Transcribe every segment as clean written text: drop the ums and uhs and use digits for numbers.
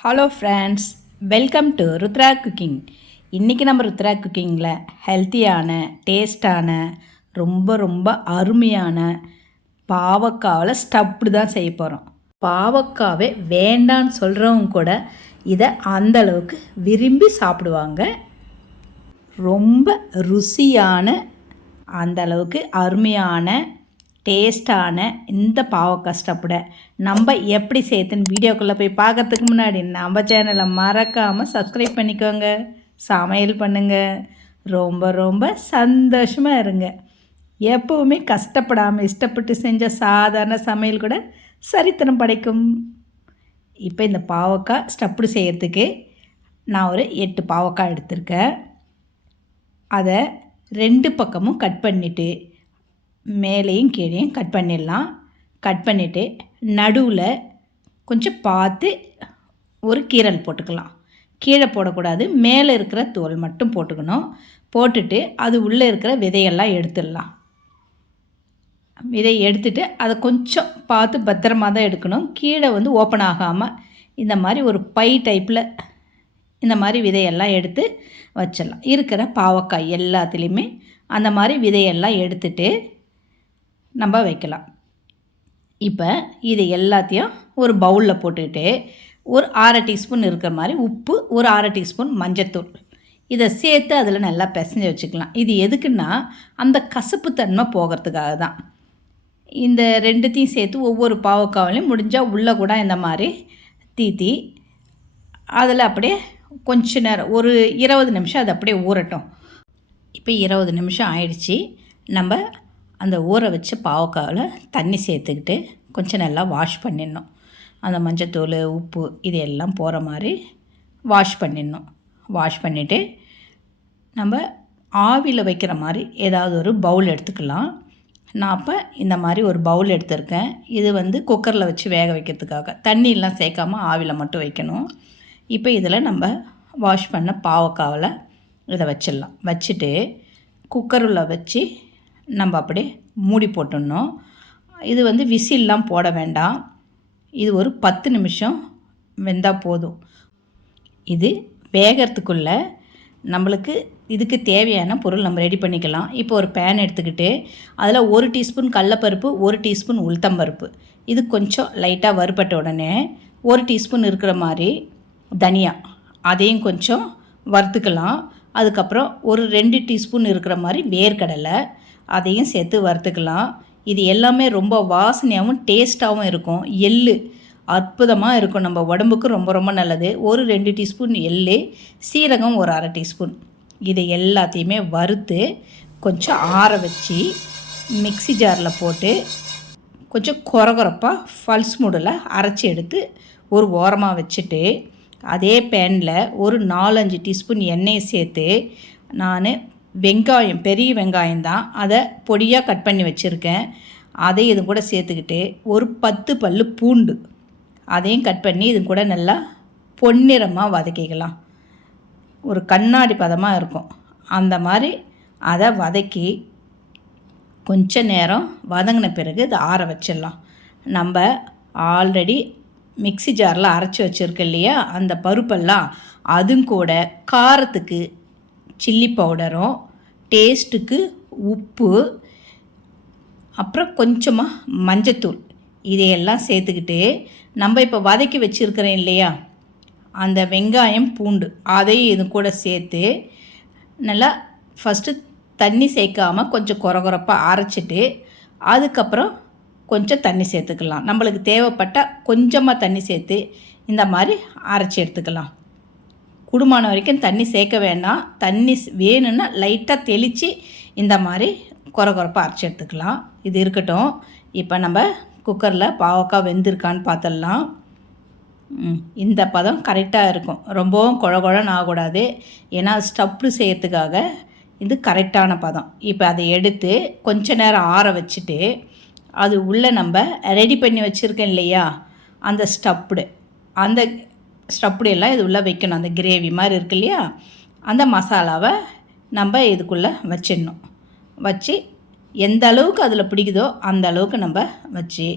Hello friends, welcome to Rudra cooking. இன்றைக்கி நம்ம ருத்ரா குக்கிங்கில் ஹெல்த்தியான, டேஸ்டான, ரொம்ப ரொம்ப அருமையான பாவக்காவில் ஸ்டப்டு தான் செய்ய போகிறோம். பாவக்காவே வேண்டான்னு சொல்கிறவங்க கூட இதை அந்தளவுக்கு விரும்பி சாப்பிடுவாங்க. ரொம்ப ருசியான, அந்தளவுக்கு அருமையான, டேஸ்டான இந்த பாவக்காய் ஸ்டப்டை நம்ம எப்படி செய்யுதுன்னு வீடியோக்குள்ளே போய் பார்க்கறதுக்கு முன்னாடி நம்ம சேனலை மறக்காமல் சப்ஸ்கிரைப் பண்ணிக்கோங்க, சமையல் பண்ணுங்கள், ரொம்ப ரொம்ப சந்தோஷமாக இருங்க. எப்போவுமே கஷ்டப்படாமல் இஷ்டப்பட்டு செஞ்ச சாதாரண சமையல் கூட சரித்திரம் படைக்கும். இப்போ இந்த பாவக்காய் ஸ்டப்டு செய்கிறதுக்கு நான் ஒரு 8 பாவக்காய் எடுத்திருக்கேன். அதை 2 பக்கமும் கட் பண்ணிவிட்டு மேலேயும் கீழேயும் கட் பண்ணிடலாம். கட் பண்ணிவிட்டு நடுவில் கொஞ்சம் பார்த்து ஒரு கீரல் போட்டுக்கலாம். கீழே போடக்கூடாது, மேலே இருக்கிற தோல் மட்டும் போட்டுக்கணும். போட்டுட்டு அது உள்ளே இருக்கிற விதையெல்லாம் எடுத்துடலாம். விதையை எடுத்துகிட்டு அதை கொஞ்சம் பார்த்து பத்திரமாக தான் எடுக்கணும். கீழே ஓப்பன் ஆகாமல் இந்த மாதிரி ஒரு பை டைப்பில் இந்த மாதிரி விதையெல்லாம் எடுத்து வச்சிடலாம். இருக்கிற பாவக்காய் எல்லாத்துலேயுமே அந்த மாதிரி விதையெல்லாம் எடுத்துட்டு நம்ம வைக்கலாம். இப்போ இது எல்லாத்தையும் ஒரு பவுலில் போட்டுக்கிட்டு ஒரு 1/2 டீஸ்பூன் இருக்கிற மாதிரி உப்பு, ஒரு 1/2 டீஸ்பூன் மஞ்சத்தூள் இதை சேர்த்து அதில் நல்லா பிசைஞ்சு வச்சுக்கலாம். இது எதுக்குன்னா அந்த கசப்பு தன்மை போகிறதுக்காக தான். இந்த 2த்தையும் சேர்த்து ஒவ்வொரு பாவக்காவிலையும் முடிஞ்சால் உள்ளே கூட இந்த மாதிரி தீத்தி அதில் அப்படியே கொஞ்ச நேரம் ஒரு 20 நிமிஷம் அது அப்படியே ஊறட்டும். இப்போ 20 நிமிஷம் ஆயிடுச்சு. நம்ம அந்த ஊற வச்ச பாவக்காவில் தண்ணி சேர்த்துக்கிட்டு கொஞ்சம் நல்லா வாஷ் பண்ணிடணும். அந்த மஞ்சத்தூள், உப்பு இது எல்லாம் போகிற மாதிரி வாஷ் பண்ணிடணும். வாஷ் பண்ணிவிட்டு நம்ம ஆவியில் வைக்கிற மாதிரி ஏதாவது ஒரு பவுல் எடுத்துக்கலாம். நான் அப்போ இந்த மாதிரி ஒரு பவுல் எடுத்திருக்கேன். இது குக்கரில் வச்சு வேக வைக்கிறதுக்காக, தண்ணியெலாம் சேர்க்காமல் ஆவியில் மட்டும் வைக்கணும். இப்போ இதில் நம்ம வாஷ் பண்ண பாவக்காவில் இதை வச்சிடலாம். வச்சுட்டு குக்கரில் வச்சு நம்ம அப்படியே மூடி போட்டுடணும். இது விசில்லாம் போட வேண்டாம். இது ஒரு 10 நிமிஷம் வெந்தால் போதும். இது வேகிறதுக்குள்ளே நம்மளுக்கு இதுக்கு தேவையான பொருள் நம்ம ரெடி பண்ணிக்கலாம். இப்போ ஒரு பேன் எடுத்துக்கிட்டு அதில் 1 டீஸ்பூன் கடலப்பருப்பு, 1 டீஸ்பூன் உளுத்தம்பருப்பு இது கொஞ்சம் லைட்டாக வறுபட்ட உடனே 1 டீஸ்பூன் இருக்கிற மாதிரி தனியா அதையும் கொஞ்சம் வறுத்துக்கலாம். அதுக்கப்புறம் ஒரு 2 டீஸ்பூன் இருக்கிற மாதிரி வேர்க்கடலை அதையும் சேர்த்து வறுத்துக்கலாம். இது எல்லாமே ரொம்ப வாசனையாகவும் டேஸ்ட்டாகவும் இருக்கும். எள்ளு அற்புதமாக இருக்கும், நம்ம உடம்புக்கு ரொம்ப ரொம்ப நல்லது. ஒரு 2 டீஸ்பூன் எள்ளு, சீரகம் ஒரு 1/2 டீஸ்பூன் இதை எல்லாத்தையுமே வறுத்து கொஞ்சம் ஆற வச்சு மிக்ஸி ஜாரில் போட்டு கொஞ்சம் கொரகொரப்பாக பல்ஸ் மூடில் அரைச்சி எடுத்து ஒரு ஓரமாக வச்சுட்டு அதே பேனில் ஒரு 4-5 டீஸ்பூன் எண்ணெயை சேர்த்து நான் வெங்காயம், பெரிய வெங்காயம் தான், அதை பொடியாக கட் பண்ணி வச்சுருக்கேன். அதை இது கூட சேர்த்துக்கிட்டு ஒரு 10 பல் பூண்டு அதையும் கட் பண்ணி இது கூட நல்லா பொன்னிறமாக வதக்கிக்கலாம். ஒரு கண்ணாடி பதமாக இருக்கும். அந்த மாதிரி அதை வதக்கி கொஞ்ச நேரம் வதங்கின பிறகு இதை ஆற வச்சிடலாம். நம்ம ஆல்ரெடி மிக்ஸி ஜாரில் அரைச்சி வச்சுருக்க இல்லையா, அந்த பருப்பெல்லாம் அதுவும் கூட காரத்துக்கு சில்லி பவுடரும், டேஸ்ட்டுக்கு உப்பு, அப்புறம் கொஞ்சமாக மஞ்சத்தூள் இதையெல்லாம் சேர்த்துக்கிட்டு நம்ம இப்போ வதக்கி வச்சுருக்கிறேன் இல்லையா அந்த வெங்காயம், பூண்டு அதையும் இது கூட சேர்த்து நல்லா ஃபஸ்ட்டு தண்ணி சேர்க்காமல் கொஞ்சம் கொரகொரப்பாக அரைச்சிட்டு அதுக்கப்புறம் கொஞ்சம் தண்ணி சேர்த்துக்கலாம். நம்மளுக்கு தேவைப்பட்டால் கொஞ்சமாக தண்ணி சேர்த்து இந்த மாதிரி அரைச்சி எடுத்துக்கலாம். குடுமான வரைக்கும் தண்ணி சேர்க்க வேண்டாம். தண்ணி வேணும்னா லைட்டாக தெளித்து இந்த மாதிரி கொரகொரப்பாக அரைச்சி எடுத்துக்கலாம். இது இருக்கட்டும். இப்போ நம்ம குக்கரில் பாவக்காய் வெந்திருக்கான்னு பார்த்துடலாம். இந்த பதம் கரெக்டாக இருக்கும். ரொம்பவும் குழகுழன்னு ஆகக்கூடாது. ஏன்னா ஸ்டப்டு செய்யறதுக்காக இது கரெக்டான பதம். இப்போ அதை எடுத்து கொஞ்ச நேரம் ஆற வச்சுட்டு அது உள்ளே நம்ம ரெடி பண்ணி வச்சுருக்கேன் இல்லையா அந்த அந்த ஸ்டப்டு எல்லாம் இது உள்ளே வைக்கணும். அந்த கிரேவி மாதிரி இருக்கு இல்லையா, அந்த மசாலாவை நம்ம இதுக்குள்ளே வச்சிடணும். வச்சு எந்த அளவுக்கு அதில் பிடிக்குதோ அந்த அளவுக்கு நம்ம வச்சு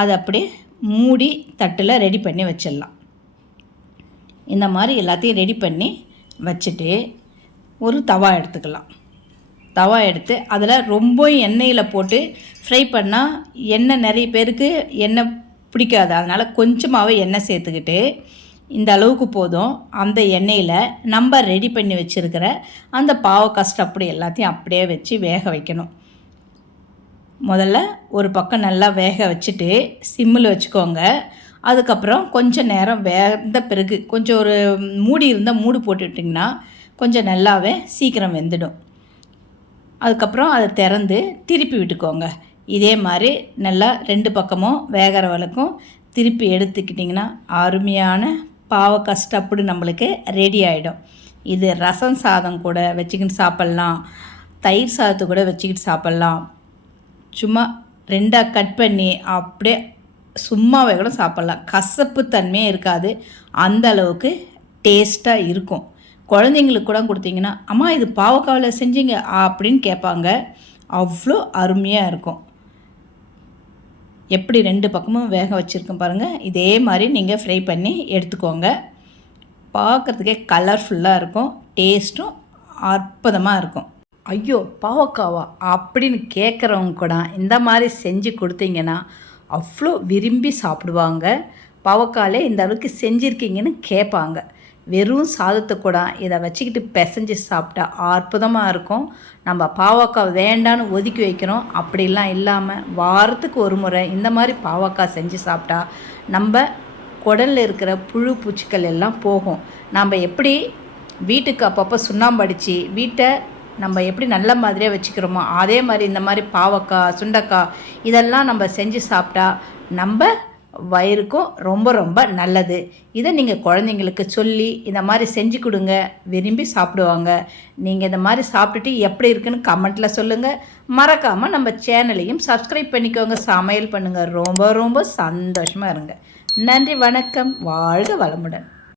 அதை அப்படியே மூடி தட்டில் ரெடி பண்ணி வச்சிடலாம். இந்த மாதிரி எல்லாத்தையும் ரெடி பண்ணி வச்சுட்டு ஒரு தவா எடுத்துக்கலாம். தவா எடுத்து அதில் ரொம்ப எண்ணெயில் போட்டு ஃப்ரை பண்ணால் எண்ணெய் நிறைய பேருக்கு எண்ணெய் பிடிக்காது. அதனால் கொஞ்சமாகவே எண்ணெய் சேர்த்துக்கிட்டு இந்த அளவுக்கு போதும். அந்த எண்ணெயில் நம்ம ரெடி பண்ணி வச்சுருக்கிற அந்த பாவக்காய் ஸ்டப்பு எல்லாத்தையும் அப்படியே வச்சு வேக வைக்கணும். முதல்ல ஒரு பக்கம் நல்லா வேக வச்சுட்டு சிம்மில் வச்சுக்கோங்க. அதுக்கப்புறம் கொஞ்சம் நேரம் வெந்த பிறகு கொஞ்சம் ஒரு மூடி இருந்தால் மூடி போட்டுட்டிங்கன்னா கொஞ்சம் நல்லாவே சீக்கிரம் வெந்துடும். அதுக்கப்புறம் அதை திறந்து திருப்பி விட்டுக்கோங்க. இதே மாதிரி நல்லா 2 பக்கமும் வேகிற வரைக்கும் திருப்பி எடுத்துக்கிட்டிங்கன்னா அருமையான பாவக்காய் ஸ்டப்புடு நம்மளுக்கு ரெடி ஆகிடும். இது ரசம் சாதம் கூட வச்சுக்கிட்டு சாப்பிட்லாம், தயிர் சாதத்தை கூட வச்சுக்கிட்டு சாப்பிட்லாம். சும்மா 2ஆக கட் பண்ணி அப்படியே சும்மாவே கூட சாப்பிட்லாம். கசப்பு தன்மையே இருக்காது, அந்த அளவுக்கு டேஸ்ட்டாக இருக்கும். குழந்தைங்களுக்கு கூட கொடுத்தீங்கன்னா அம்மா இது பாவக்காவில் செஞ்சீங்க அப்படின்னு கேட்பாங்க. அவ்வளோ அருமையாக இருக்கும். எப்படி 2 பக்கமும் வேக வச்சுருக்கேன் பாருங்கள். இதே மாதிரி நீங்கள் ஃப்ரை பண்ணி எடுத்துக்கோங்க. பார்க்குறதுக்கே கலர்ஃபுல்லாக இருக்கும், டேஸ்ட்டும் அற்புதமாக இருக்கும். ஐயோ பாவக்காவா அப்படின்னு கேட்குறவங்க கூட இந்த மாதிரி செஞ்சு கொடுத்தீங்கன்னா அவ்வளோ விரும்பி சாப்பிடுவாங்க. பாவக்காயிலே இந்த அளவுக்கு செஞ்சுருக்கீங்கன்னு கேட்பாங்க. வெறும் சாதத்தை கூட இதை வச்சுக்கிட்டு பிசைஞ்சு சாப்பிட்டா அற்புதமாக இருக்கும். நம்ம பாவக்காய் வேண்டான்னு ஒதுக்கி வைக்கிறோம், அப்படிலாம் இல்லாமல் வாரத்துக்கு ஒரு முறை இந்த மாதிரி பாவக்காய் செஞ்சு சாப்பிட்டா நம்ம குடலில் இருக்கிற புழு பூச்சிகள் எல்லாம் போகும். நம்ம எப்படி வீட்டுக்கு அப்பப்போ சுண்ணாம்பு அடித்து வீட்டை நம்ம எப்படி நல்ல மாதிரியாக வச்சுக்கிறோமோ அதே மாதிரி இந்த மாதிரி பாவக்காய், சுண்டைக்காய் இதெல்லாம் நம்ம செஞ்சு சாப்பிட்டா நம்ம வயிறுக்கும் ரொம்ப ரொம்ப நல்லது. இதை நீங்கள் குழந்தைங்களுக்கு சொல்லி இந்த மாதிரி செஞ்சு கொடுங்க, விரும்பி சாப்பிடுவாங்க. நீங்கள் இந்த மாதிரி சாப்பிட்டுட்டு எப்படி இருக்குன்னு கமெண்ட்டில் சொல்லுங்கள். மறக்காமல் நம்ம சேனலையும் சப்ஸ்கிரைப் பண்ணிக்கோங்க. சமையல் பண்ணுங்கள். ரொம்ப ரொம்ப சந்தோஷமாக இருங்க. நன்றி, வணக்கம், வாழ்க வளமுடன்.